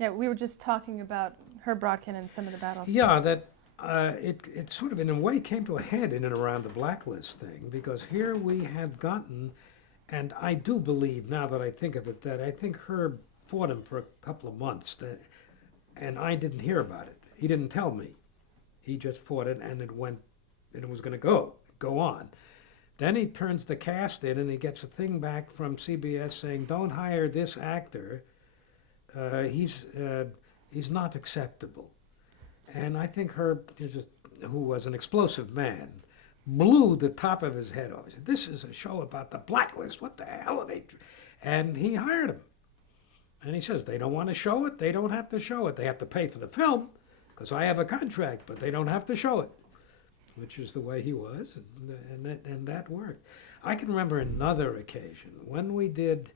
Yeah, we were just talking about Herb Brodkin and some of the battles. Yeah, that it sort of in a way came to a head in and around the blacklist thing, because here we had gotten, and I do believe now that I think of it, that I think Herb fought him for a couple of months, and I didn't hear about it. He didn't tell me. He just fought it, and it went, and it was going to go on. Then he turns the cast in, and he gets a thing back from CBS saying, "Don't hire this actor. Uh, he's uh, he's not acceptable." And I think Herb, who was an explosive man, blew the top of his head off. He said, "This is a show about the blacklist. What the hell are they?" And he hired him. And he says, "They don't want to show it. They don't have to show it. They have to pay for the film, because I have a contract, but they don't have to show it," which is the way he was, and that worked. I can remember another occasion when we did.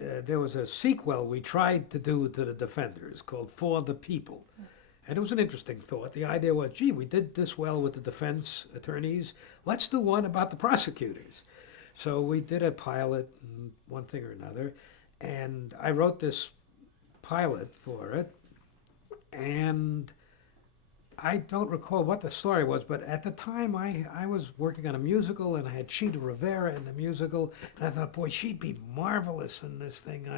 There was a sequel we tried to do to the Defenders called For the People. And it was an interesting thought. The idea was, gee, we did this well with the defense attorneys. Let's do one about the prosecutors. So we did a pilot, and one thing or another. And I wrote this pilot for it. And I don't recall what the story was, but at the time I was working on a musical, and I had Chita Rivera in the musical, and I thought, boy, she'd be marvelous in this thing.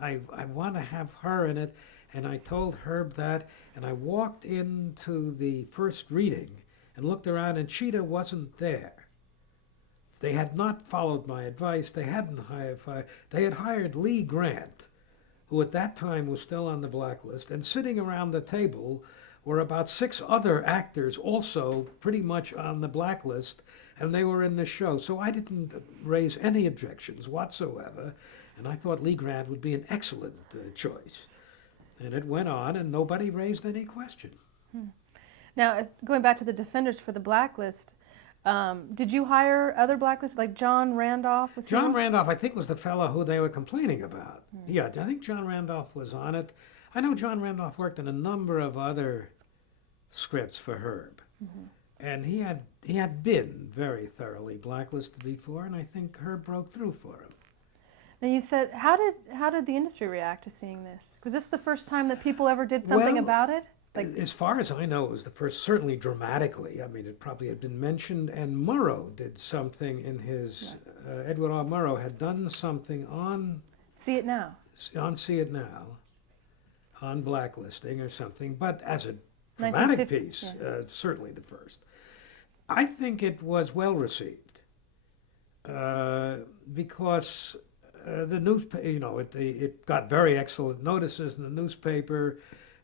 I want to have her in it. And I told Herb that, and I walked into the first reading and looked around, and Chita wasn't there. They had not followed my advice. They hadn't they had hired Lee Grant, who at that time was still on the blacklist, and sitting around the table were about 6 other actors also pretty much on the blacklist, and they were in the show. So I didn't raise any objections whatsoever, and I thought Lee Grant would be an excellent choice. And it went on, and nobody raised any question. Now, going back to the Defenders for the blacklist, did you hire other blacklists, like John Randolph? Was John Randolph, I think, was the fellow who they were complaining about. Hmm. Yeah, I think John Randolph was on it. I know John Randolph worked in a number of other scripts for Herb. And he had been very thoroughly blacklisted before, and I think Herb broke through for him. Now you said, how did the industry react to seeing this? Was this the first time that people ever did something Well, about it? As far as I know, it was the first, certainly dramatically. I mean, it probably had been mentioned, and Murrow did something in his, Edward R. Murrow had done something on See It Now. See It Now, on blacklisting or something, but as a 1950, dramatic piece, certainly the first. I think it was well received, because the newspaper, it got very excellent notices in the newspaper,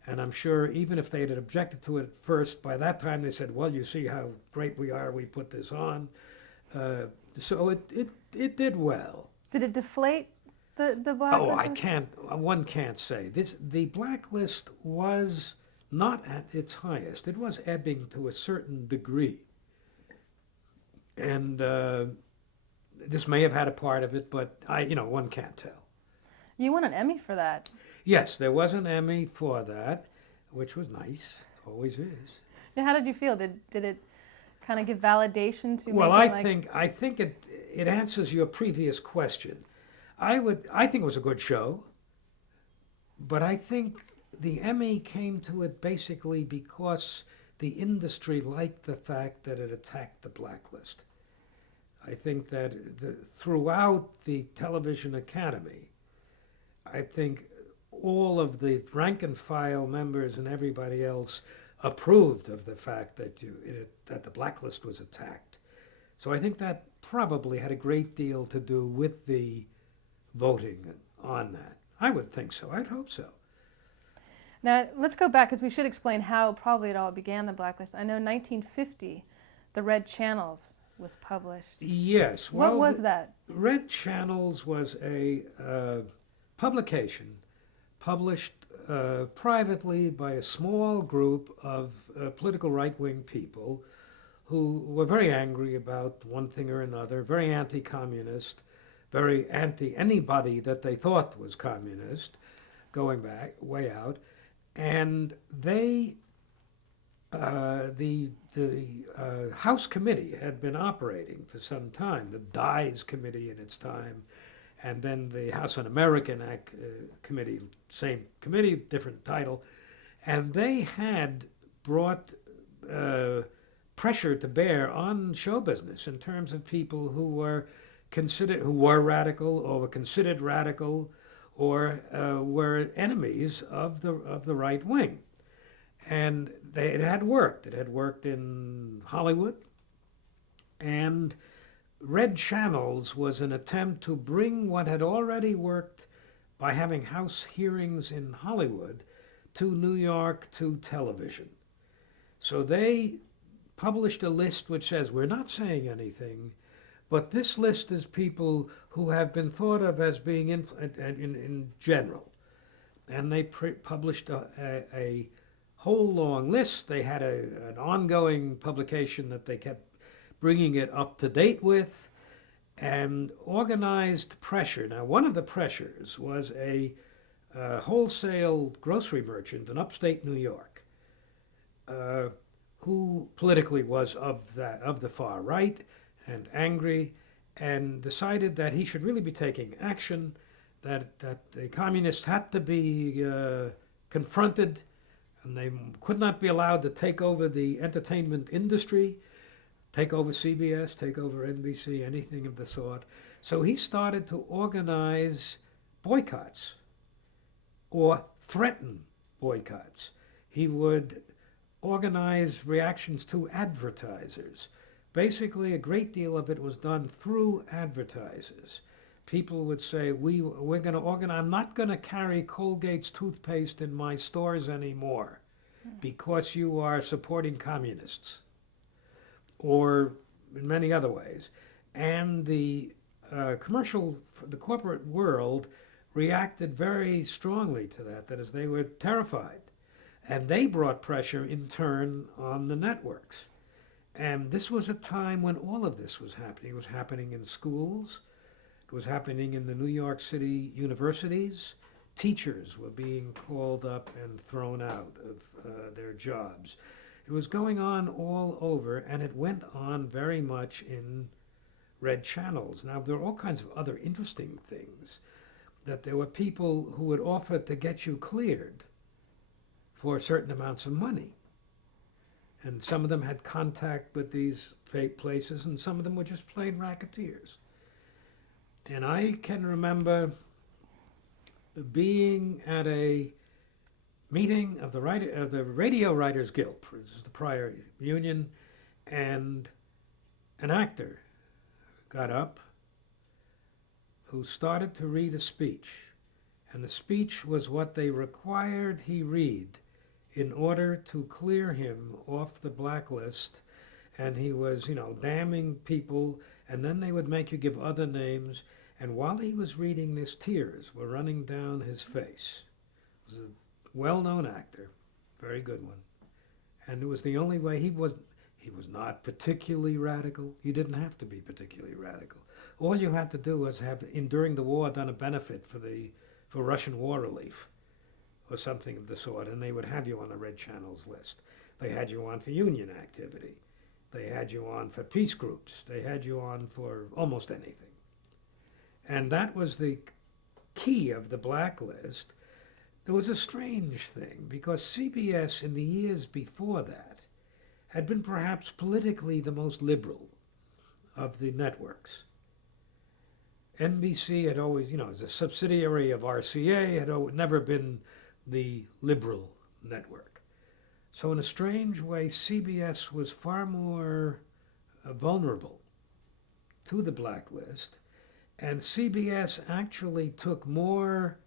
and I'm sure even if they had objected to it at first, by that time they said, "Well, you see how great we are, we put this on." So it did well. Did it deflate the blacklist? One can't say. The blacklist was not at its highest. It was ebbing to a certain degree. And this may have had a part of it, but one can't tell. You won an Emmy for that. Yes, there was an Emmy for that, which was nice. Always is. Now, how did you feel? Did it kind of give validation to? Well, I think it answers your previous question. I think it was a good show, but I think the Emmy came to it basically because the industry liked the fact that it attacked the blacklist. I think that throughout the Television Academy, I think all of the rank and file members and everybody else approved of the fact that the blacklist was attacked. So I think that probably had a great deal to do with the voting on that. I would think so. I'd hope so. Now, let's go back, because we should explain how probably it all began, the blacklist. I know 1950, the Red Channels was published. Yes. What was that? Red Channels was a publication published privately by a small group of political right-wing people who were very angry about one thing or another, very anti-communist, very anti-anybody that they thought was communist, going back, way out. And they, the House Committee had been operating for some time, the Dyes Committee in its time, and then the House Un-American Act Committee, same committee, different title, and they had brought pressure to bear on show business in terms of people who were radical or were considered radical or were enemies of the right wing. And it had worked. It had worked in Hollywood, and Red Channels was an attempt to bring what had already worked by having House hearings in Hollywood to New York to television. So they published a list which says, we're not saying anything, but this list is people who have been thought of as being in general. And they published a whole long list. They had an ongoing publication that they kept bringing it up to date with, and organized pressure. Now, one of the pressures was a wholesale grocery merchant in upstate New York, who politically was of the far right and angry, and decided that he should really be taking action, that the communists had to be confronted, and they could not be allowed to take over the entertainment industry, take over CBS, take over NBC, anything of the sort. So he started to organize boycotts or threaten boycotts. He would organize reactions to advertisers. Basically, a great deal of it was done through advertisers. People would say, we're going to organize, I'm not going to carry Colgate's toothpaste in my stores anymore because you are supporting communists, or in many other ways. And the the corporate world reacted very strongly to that. That is, they were terrified. And they brought pressure in turn on the networks. And this was a time when all of this was happening. It was happening in schools. It was happening in the New York City universities. Teachers were being called up and thrown out of their jobs. It was going on all over, and it went on very much in Red Channels. Now, there are all kinds of other interesting things, that there were people who would offer to get you cleared for certain amounts of money. And some of them had contact with these places, and some of them were just plain racketeers. And I can remember being at a meeting of the Radio Writers Guild, which is the prior union, and an actor got up who started to read a speech. And the speech was what they required he read in order to clear him off the blacklist. And he was, damning people, and then they would make you give other names. And while he was reading this, tears were running down his face. It was a well-known actor, very good one. And it was the only way. He was not particularly radical. You didn't have to be particularly radical. All you had to do was have, during the war, done a benefit for Russian war relief or something of the sort, and they would have you on the Red Channels list. They had you on for union activity. They had you on for peace groups. They had you on for almost anything. And that was the key of the blacklist. There was a strange thing, because CBS in the years before that had been perhaps politically the most liberal of the networks. NBC had always, as a subsidiary of RCA, had never been the liberal network. So in a strange way, CBS was far more vulnerable to the blacklist, and CBS actually took more.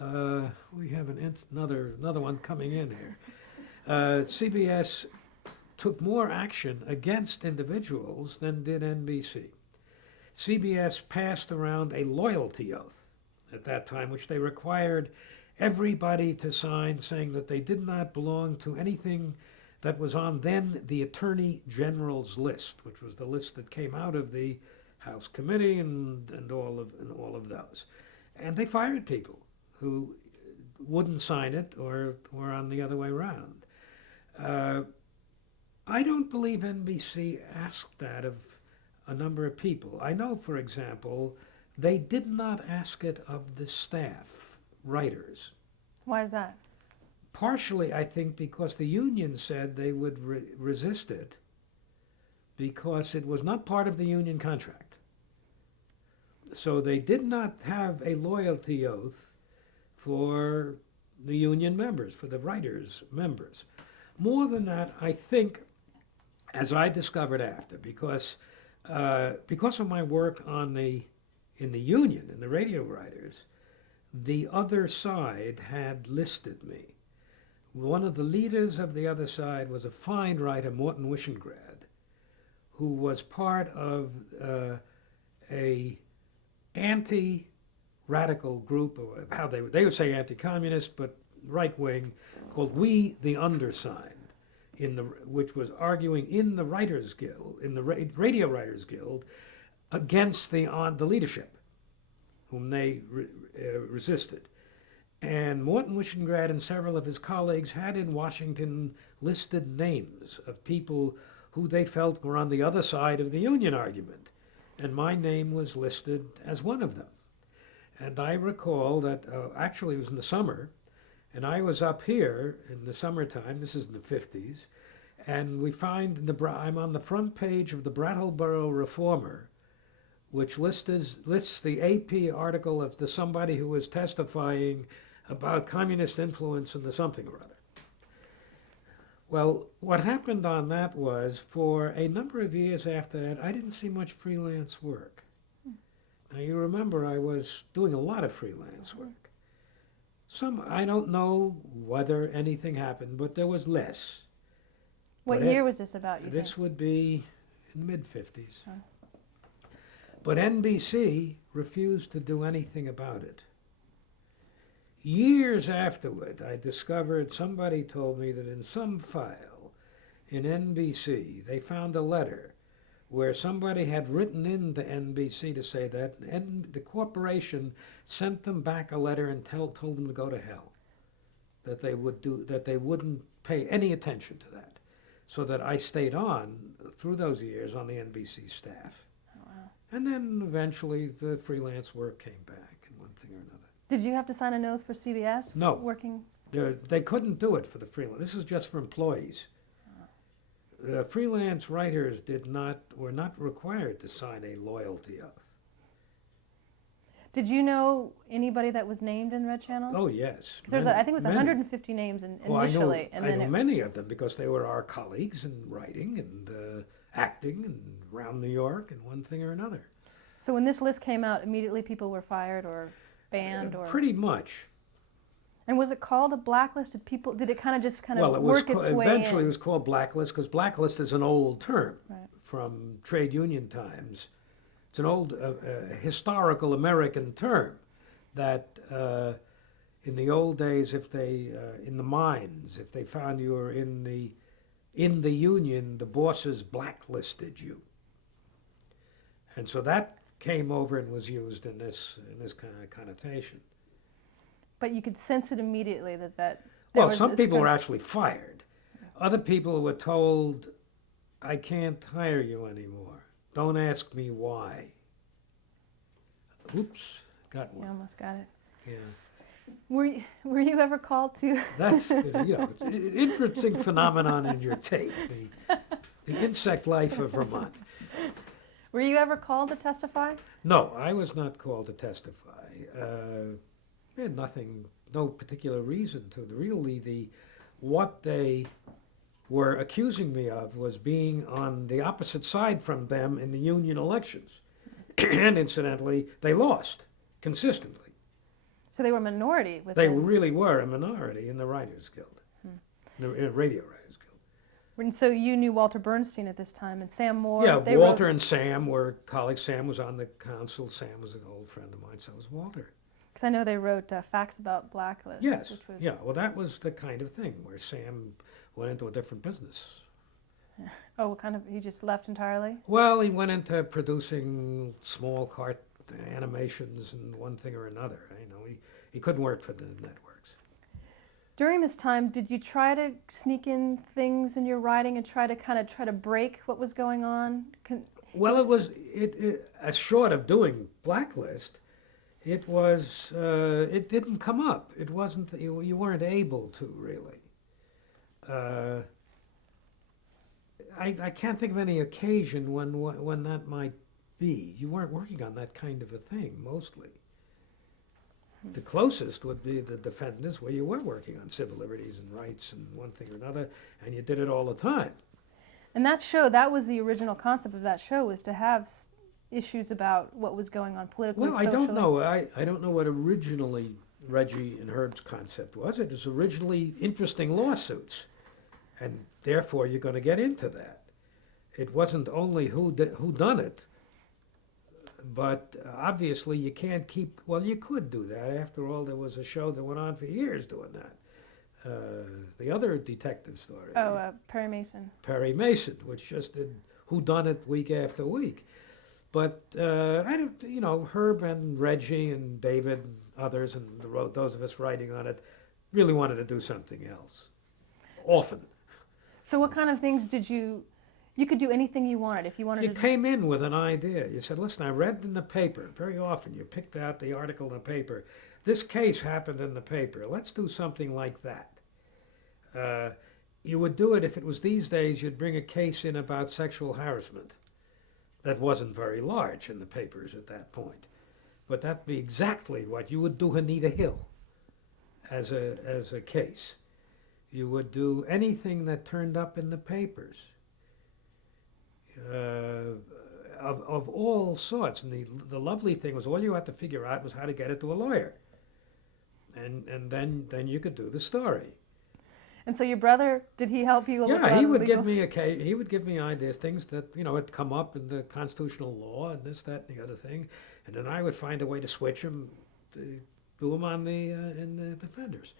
We have another one coming in here. CBS took more action against individuals than did NBC. CBS passed around a loyalty oath at that time, which they required everybody to sign, saying that they did not belong to anything that was on then the Attorney General's list, which was the list that came out of the House Committee and all of those. And they fired people who wouldn't sign it or on the other way around. I don't believe NBC asked that of a number of people. I know, for example, They did not ask it of the staff writers. Why is that? Partially, I think, because the union said they would resist it because it was not part of the union contract. So they did not have a loyalty oath for the union members, for the writers' members. More than that, I think, as I discovered after, because of my work in the union, in the radio writers, the other side had listed me. One of the leaders of the other side was a fine writer, Morton Wishengrad, who was part of a anti-radical group, or how they would say anti-communist, but right-wing, called We the Undersigned, which was arguing in the Writers Guild, in the Radio Writers Guild, against the leadership, whom they resisted. And Morton Wishengrad and several of his colleagues had in Washington listed names of people who they felt were on the other side of the union argument. And my name was listed as one of them. And I recall that, actually it was in the summer, and I was up here in the summertime, this is in the 50s, and we find, I'm on the front page of the Brattleboro Reformer, which lists the AP article of somebody who was testifying about communist influence in the something or other. Well, what happened on that was, for a number of years after that, I didn't see much freelance work. Now, you remember I was doing a lot of freelance work. I don't know whether anything happened, but there was less. What year was this about, you This think? would be in the mid-50s. Huh. But NBC refused to do anything about it. Years afterward, I discovered, somebody told me that in some file in NBC, they found a letter where somebody had written in to NBC to say that the corporation sent them back a letter and told them to go to hell, that they wouldn't pay any attention to that, so that I stayed on through those years on the NBC staff. Oh, wow. And then eventually the freelance work came back in one thing or another. Did you have to sign an oath for CBS? No. Working? They couldn't do it for the freelance. This is just for employees. The freelance writers were not required to sign a loyalty oath. Did you know anybody that was named in Red Channels? Oh, yes. Because I think it was Many. 150 names Well, initially. I know many of them because they were our colleagues in writing and acting and around New York and one thing or another. So when this list came out, immediately people were fired or banned? Or Pretty much. And was it called a blacklist? Did it kind of work its way in? Eventually it was called blacklist, because blacklist is an old term from trade union times. It's an old historical American term that in the old days, if they in the mines, if they found you were in the union, the bosses blacklisted you. And so that came over and was used in this kind of connotation. But you could sense it immediately that Well, some people were actually fired. Other people were told, I can't hire you anymore. Don't ask me why. Oops, got You one. almost got it. Yeah. Were you ever called to? That's, it's an interesting phenomenon in your tape, the insect life of Vermont. Were you ever called to testify? No, I was not called to testify. I had no particular reason to. What they were accusing me of was being on the opposite side from them in the union elections. And incidentally, they lost consistently. So they were a minority They within. really were a minority in the Writers Guild, the Radio Writers Guild. And so you knew Walter Bernstein at this time and Sam Moore. Yeah, they Walter wrote, and Sam were colleagues. Sam was on the council. Sam was an old friend of mine, so was Walter. Because I know they wrote Facts About Blacklist. Yes, Which was, yeah, well, that was the kind of thing where Sam went into a different business. Oh, what kind of? He just left entirely? Well, he went into producing small animations and one thing or another. He couldn't work for the networks. During this time, did you try to sneak in things in your writing and try to break what was going on? Well, as short of doing Blacklist, it didn't come up. It wasn't, you weren't able to really. Uh, I can't think of any occasion when that might be. You weren't working on that kind of a thing mostly. The closest would be the Defenders, where you were working on civil liberties and rights and one thing or another, and you did it all the time. And that show, that was the original concept of that show, was to have issues about what was going on politically, Well, I socially. don't know. I don't know what originally Reggie and Herb's concept was. It was originally interesting lawsuits, and therefore you're going to get into that. It wasn't only who done it, but obviously you can't keep. Well, you could do that. After all, there was a show that went on for years doing that. The other detective story. Oh, Perry Mason. Perry Mason, which just did who done it week after week. But I don't, Herb and Reggie and David and others, and those of us writing on it, really wanted to do something else. Often. So what kind of things did you could do anything you wanted if you wanted You to. came in with an idea. You said, listen, I read in the paper. Very often you picked out the article in the paper. This case happened in the paper. Let's do something like that. You would do it if it was these days, you'd bring a case in about sexual harassment. That wasn't very large in the papers at that point. But that'd be exactly what you would do Anita Hill as a case. You would do anything that turned up in the papers. Of all sorts. And the lovely thing was all you had to figure out was how to get it to a lawyer. And then you could do the story. And so your brother, did he help you a little bit? Yeah, he would legal? give me ideas, things that had come up in the constitutional law and this, that, and the other thing, and then I would find a way to switch them, to do them on in the Defenders.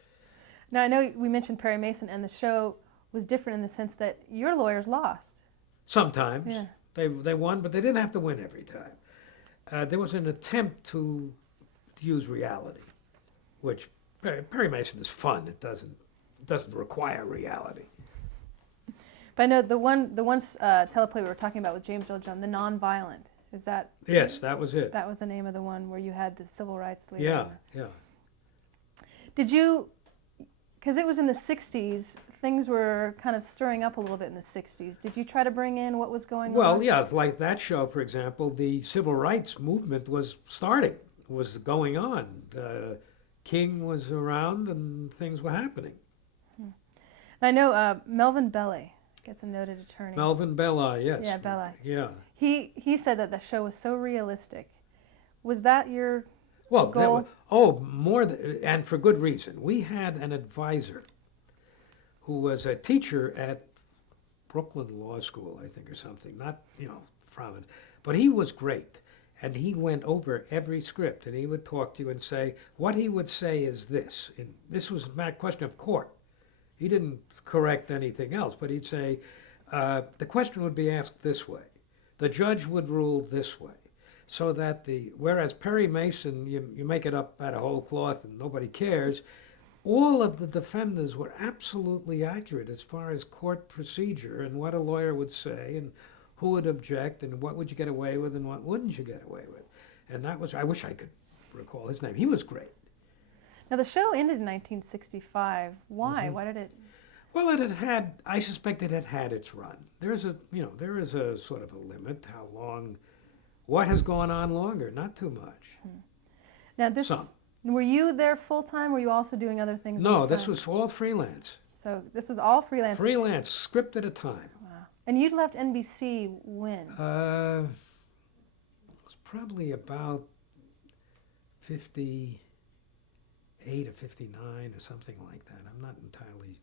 Now I know we mentioned Perry Mason, and the show was different in the sense that your lawyers lost. Sometimes Yeah. they won, but they didn't have to win every time. There was an attempt to use reality, which Perry Mason is fun. It doesn't require reality. But I know the one teleplay we were talking about with James Earl Jones, The Nonviolent, is that? Yes, that was it. That was the name of the one where you had the civil rights leader. Yeah. Did you, because it was in the 60s, things were kind of stirring up a little bit in the 60s. Did you try to bring in what was going on? Well, yeah, like that show, for example, the civil rights movement was starting, was going on. King was around and things were happening. I know Melvin Belli, I guess a noted attorney. Melvin Belli, yes. Yeah, Belli. Yeah. He said that the show was so realistic. Was that your Well, goal? and for good reason. We had an advisor who was a teacher at Brooklyn Law School, I think, or something. Not, prominent, but he was great. And he went over every script, and he would talk to you and say, what he would say is this. And this was a question of court. He didn't correct anything else, but he'd say, the question would be asked this way. The judge would rule this way. So that whereas Perry Mason, you make it up out of whole cloth and nobody cares, all of the defenders were absolutely accurate as far as court procedure and what a lawyer would say and who would object and what would you get away with and what wouldn't you get away with. And that was, I wish I could recall his name. He was great. Now the show ended in 1965. Why? Mhm. Why did it? Well, I suspect it had its run. There is a sort of a limit how long, what has gone on longer? Not too much. Now Some. were you there full time? Were you also doing other things? on No, the this side? was all freelance. So this was all freelance. Freelance, script at a time. Wow. And you'd left NBC when? It was probably about 58 or 59 or something like that. I'm not entirely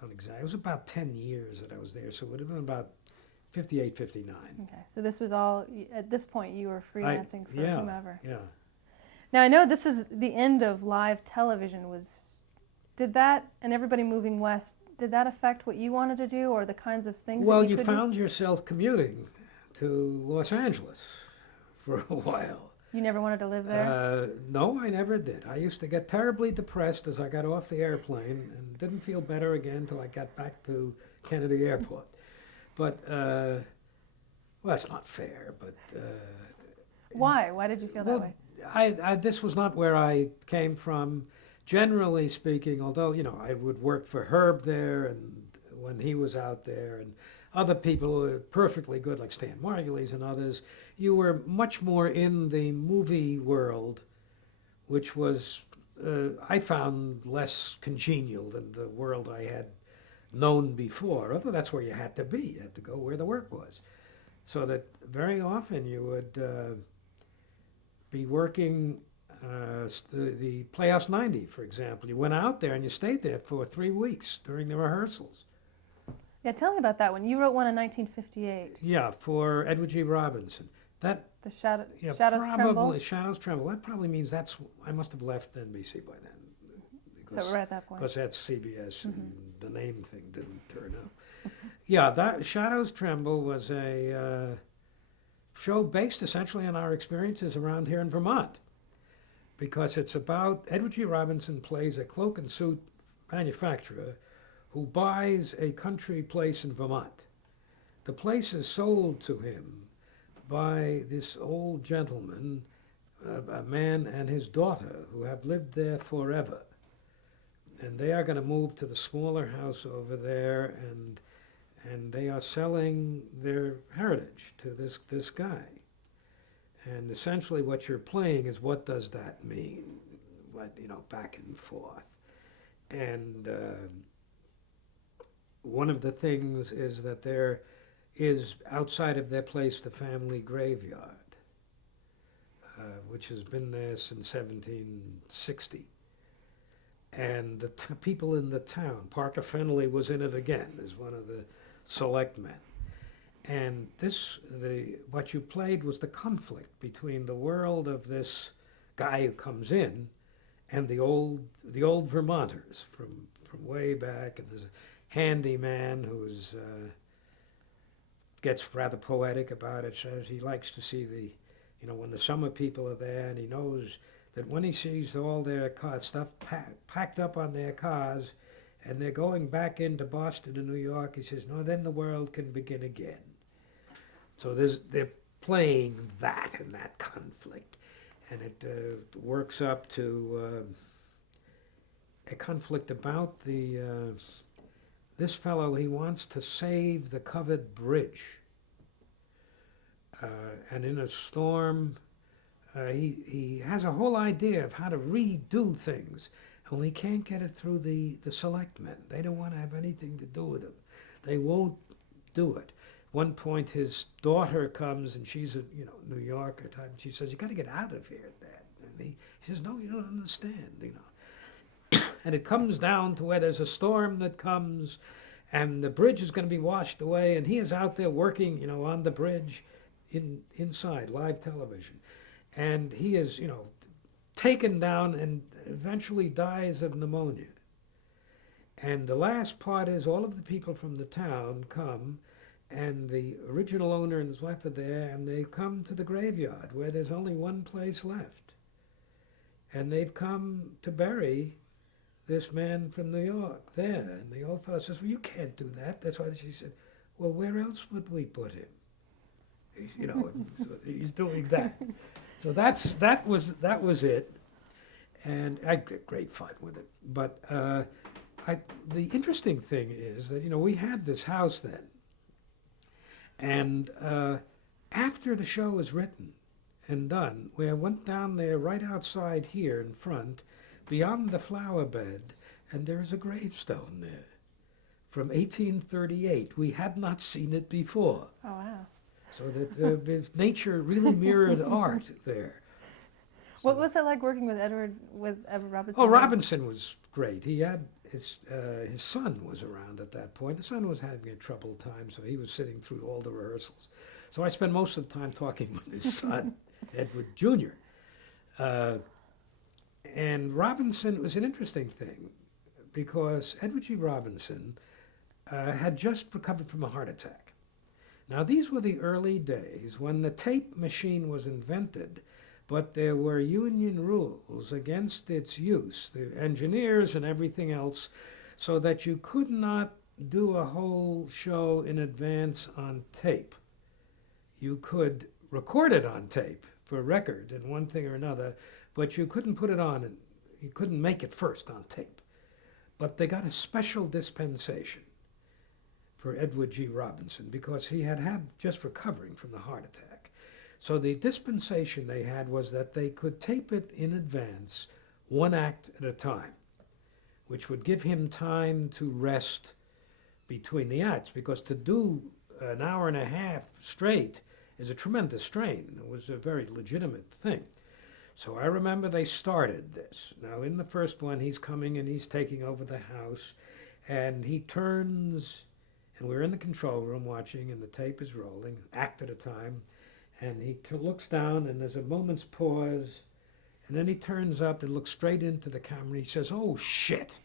done exactly. It was about 10 years that I was there, so it would have been about 58, 59. Okay, so this was all, at this point you were freelancing for whomever. Yeah. Now I know this is the end of live television. Did that, and everybody moving west, did that affect what you wanted to do or the kinds of things Well, that you could found yourself commuting to Los Angeles for a while. You never wanted to live there? No, I never did. I used to get terribly depressed as I got off the airplane and didn't feel better again until I got back to Kennedy Airport. But, well, that's not fair, but Why? Why did you feel that well, way? this was not where I came from. Generally speaking, although, I would work for Herb there and when he was out there and other people who were perfectly good, like Stan Margulies and others, you were much more in the movie world, which was, I found less congenial than the world I had known before, although that's where you had to be. You had to go where the work was. So that very often you would be working the Playhouse 90, for example. You went out there and you stayed there for 3 weeks during the rehearsals. Yeah, tell me about that one. You wrote one in 1958. Yeah, for Edward G. Robinson. That, The yeah, Shadows probably Tremble. Shadows Tremble. That probably means I must have left NBC by then. So we're at that point. Because that's CBS and the name thing didn't turn up. Yeah, that Shadows Tremble was a show based essentially on our experiences around here in Vermont. Because it's about Edward G. Robinson plays a cloak and suit manufacturer who buys a country place in Vermont. The place is sold to him by this old gentleman, a man and his daughter, who have lived there forever. And they are going to move to the smaller house over there, and they are selling their heritage to this guy. And essentially what you're playing is, what does that mean? Back and forth. And one of the things is that there is, outside of their place, the family graveyard, which has been there since 1760. And the people in the town, Parker Fennelly was in it again as one of the selectmen. And what you played was the conflict between the world of this guy who comes in and the old Vermonters from way back. And there's a handyman who's gets rather poetic about it. Says he likes to see when the summer people are there, and he knows that when he sees all their stuff packed up on their cars, and they're going back into Boston and New York, he says, no, then the world can begin again. So they're playing that and that conflict, and it works up to a conflict about this fellow. He wants to save the covered bridge, and in a storm, he has a whole idea of how to redo things, only he can't get it through the selectmen. They don't want to have anything to do with him. They won't do it. One point, his daughter comes, and she's a New Yorker type. And she says, "You got to get out of here, Dad." And he says, "No, you don't understand." And it comes down to where there's a storm that comes, and the bridge is going to be washed away, and he is out there working, on the bridge, inside live television, and he is, taken down and eventually dies of pneumonia. And the last part is all of the people from the town come, and the original owner and his wife are there, and they come to the graveyard where there's only one place left. And they've come to bury this man from New York there. And the old fellow says, "Well, you can't do that." That's why she said, "Well, where else would we put him?" So he's doing that. So that was it. And I had great fun with it. But the interesting thing is that, we had this house then. And after the show was written and done, we went down there right outside here in front, beyond the flower bed, and there's a gravestone there from 1838. We had not seen it before. Oh, wow. So that nature really mirrored art there. What was it like working with Edward Robinson? Oh, Robinson was great. He had his son was around at that point. The son was having a troubled time, so he was sitting through all the rehearsals. So I spent most of the time talking with his son, Edward Jr. And Robinson was an interesting thing because Edward G. Robinson had just recovered from a heart attack. Now, these were the early days when the tape machine was invented, but there were union rules against its use, the engineers and everything else, so that you could not do a whole show in advance on tape. you could record it on tape for record and one thing or another, but you couldn't put it on and you couldn't make it first on tape. But they got a special dispensation for Edward G. Robinson because he had just recovering from the heart attack. So the dispensation they had was that they could tape it in advance, one act at a time, which would give him time to rest between the acts, because to do an hour and a half straight is a tremendous strain. It was a very legitimate thing. So I remember they started this. Now in the first one, he's coming and he's taking over the house, and he turns, and we're in the control room watching, and the tape is rolling, act at a time, and he looks down, and there's a moment's pause, and then he turns up and looks straight into the camera, and he says, "Oh, shit."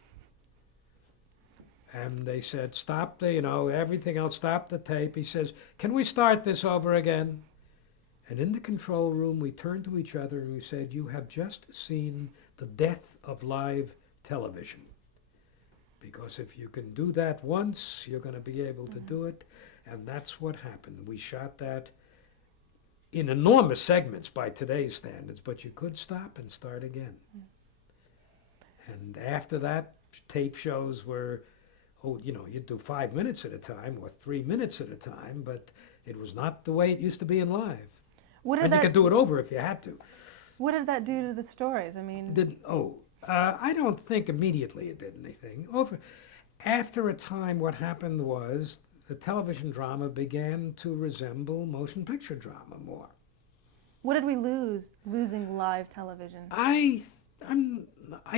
And they said, "Stop everything else, stop the tape." He says, "Can we start this over again?" And in the control room, we turned to each other and we said, "You have just seen the death of live television. Because if you can do that once, you're going to be able to do it." And that's what happened. We shot that in enormous segments by today's standards, but you could stop and start again. And after that, tape shows were, you'd do 5 minutes at a time or 3 minutes at a time, but it was not the way it used to be in live. And you could do it over if you had to. What did that do to the stories? I mean, I don't think immediately it did anything. After a time, what happened was the television drama began to resemble motion picture drama more. what did we losing live television? I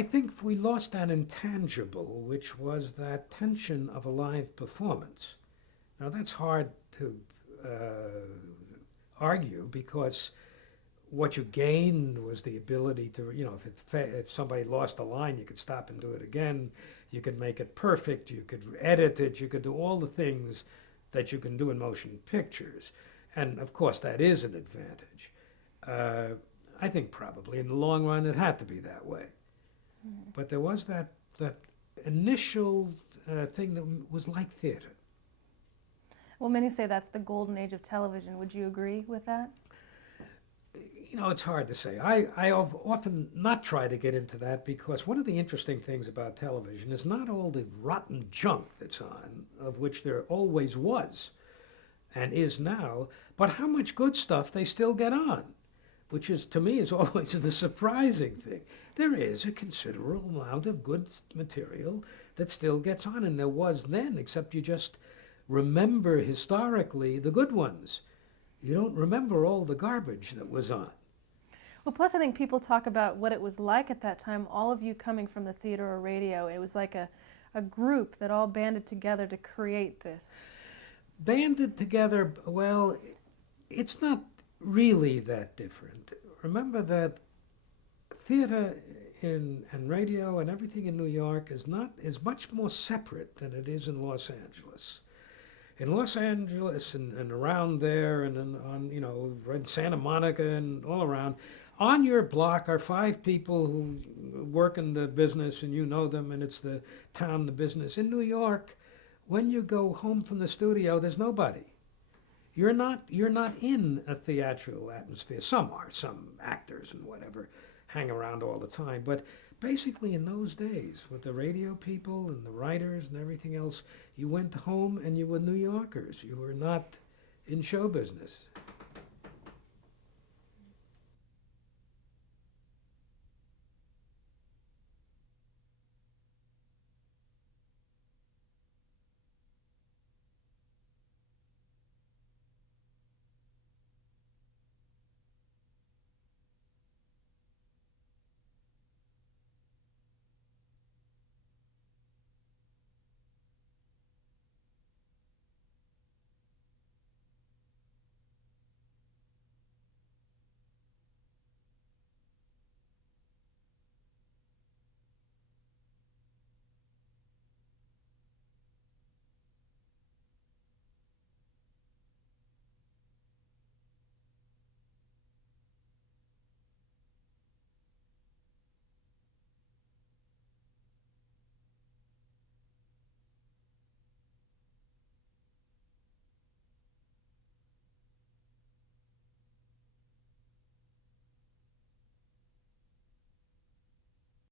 think we lost that intangible, which was that tension of a live performance. Now that's hard to argue, because what you gained was the ability to, if somebody lost a line, you could stop and do it again. You could make it perfect. You could edit it. You could do all the things that you can do in motion pictures. And of course, that is an advantage. I think probably in the long run it had to be that way. But there was that initial thing that was like theater. Well, many say that's the golden age of television. Would you agree with that? It's hard to say. I have often not tried to get into that, because one of the interesting things about television is not all the rotten junk that's on, of which there always was and is now, but how much good stuff they still get on, which is, to me, is always the surprising thing. There is a considerable amount of good material that still gets on, and there was then, except you just remember historically the good ones. You don't remember all the garbage that was on. Well, plus I think people talk about what it was like at that time, all of you coming from the theater or radio. It was like a group that all banded together to create this. Banded together, well, it's not really that different. Remember that theater and radio and everything in New York is much more separate than it is in Los Angeles. In Los Angeles and around there and in Santa Monica and all around, on your block are 5 people who work in the business, and you know them, and it's the town, the business. In New York, when you go home from the studio, there's nobody. You're not in a theatrical atmosphere. Some actors and whatever hang around all the time, but basically in those days, with the radio people and the writers and everything else, you went home and you were New Yorkers. You were not in show business.